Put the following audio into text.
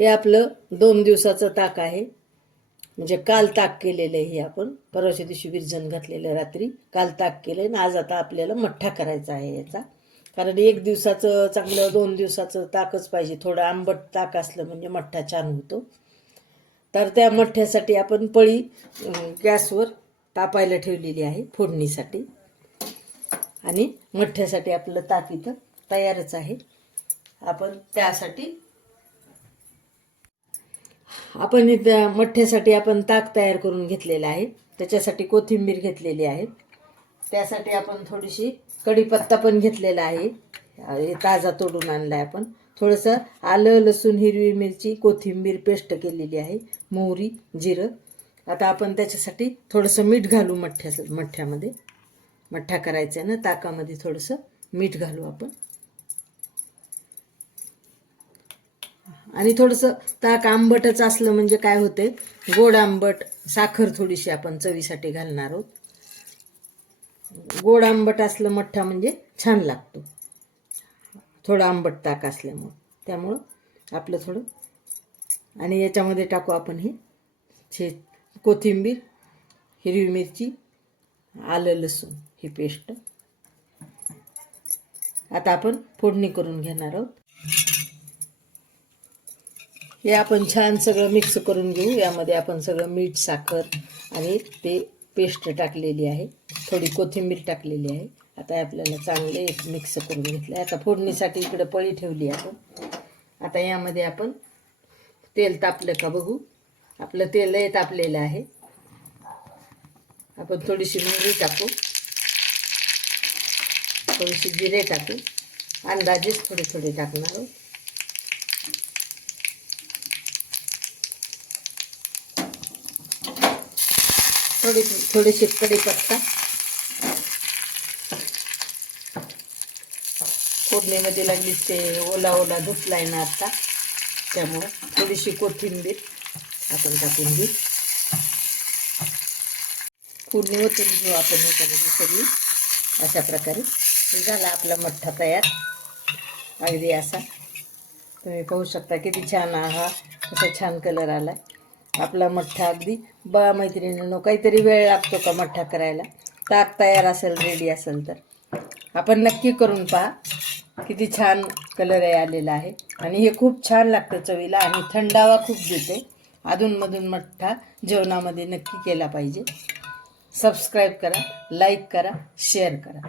हे आपलं दोन दिवसाचं ताक आहे. म्हणजे काल ताक केलेलं आहे हे आपण. परवाच्या दिवशी विरजन घातलेलं रात्री. काल ताक केलं आणि आज आता आपल्याला मठ्ठा करायचा आहे याचा. कारण एक दिवसाचं चांगलं दोन दिवसाचं ताकच पाहिजे. थोडं आंबट ताक असलं म्हणजे मठ्ठा छान होतो. तर त्या मठ्ठ्यासाठी आपण पळी गॅसवर तापायला ठेवलेली आहे फोडणीसाठी. आणि मठ्ठ्यासाठी आपलं ताक इथं तयारच आहे. आपण त्यासाठी आपण इथं मठ्ठ्यासाठी आपण ताक तयार करून घेतलेलं आहे. त्याच्यासाठी कोथिंबीर घेतलेली आहे. त्यासाठी आपण थोडीशी कढीपत्ता पण घेतलेला आहे. हे ताजा तोडून आणला आहे आपण. थोडंसं आलं लसूण हिरवी मिरची कोथिंबीर पेस्ट केलेली आहे. मोहरी जिरं. आता आपण त्याच्यासाठी थोडंसं मीठ घालू मठ्ठ्या मठ्ठ्यामध्ये. मठ्ठा करायचा आहे ना ताकामध्ये थोडंसं मीठ घालू आपण. आणि थोडंसं ताक आंबटच असलं म्हणजे काय होते गोड आंबट साखर थोडीशी आपण चवीसाठी घालणार आहोत. गोड आंबट असलं मठ्ठा म्हणजे छान लागतो. थोडं आंबट ताक असल्यामुळं. त्यामुळं आपलं थोडं आणि याच्यामध्ये टाकू आपण हे छे कोथिंबीर हिरवी मिरची आलं लसूण ही पेस्ट. आता आपण फोडणी करून घेणार आहोत. हे आपण छान सगळं मिक्स करून घेऊ. यामध्ये आपण सगळं मीठ साखर आणि ते पेस्ट टाकलेली आहे. थोडी कोथिंबीर टाकलेली आहे. आता आपल्याला चांगले एक मिक्स करून घेतलं आहे. आता फोडणीसाठी इकडं पळी ठेवली आपण. आता यामध्ये आपण तेल तापलं का बघू. आपलं तेल लय तापलेलं आहे. आपण थोडीशी मोहरी टाकू. थोडीशी जिरे टाकू. अंदाजेच थोडे थोडे टाकणार आहोत. थोडी थोडीशी कढीपत्ता फोडणीमध्ये लागलीच ते ओला ओला धुतलाय ना आता. त्यामुळं थोडीशी कोथिंबीर आपण टाकून घेऊ. फोडणी ओतून घेऊ आपण ह्याच्यामध्ये सगळी अशा प्रकारे. झाला आपला मठ्ठा तयार. अगदी असा. तुम्ही पाहू शकता किती छान हा कसा छान कलर आला आपला मठ्ठा अगदी बा मैत्रिणींनो काहीतरी वेळ लागतो का मठ्ठा करायला? ताक तयार असेल रेडी असेल तर. आपण नक्की करून पहा किती छान कलर आहे आलेला आहे. आणि हे खूप छान लागतं चवीला आणि थंडावा खूप देते. अधूनमधून मठ्ठा जेवणामध्ये नक्की केला पाहिजे. सबस्क्राईब करा लाईक करा शेअर करा.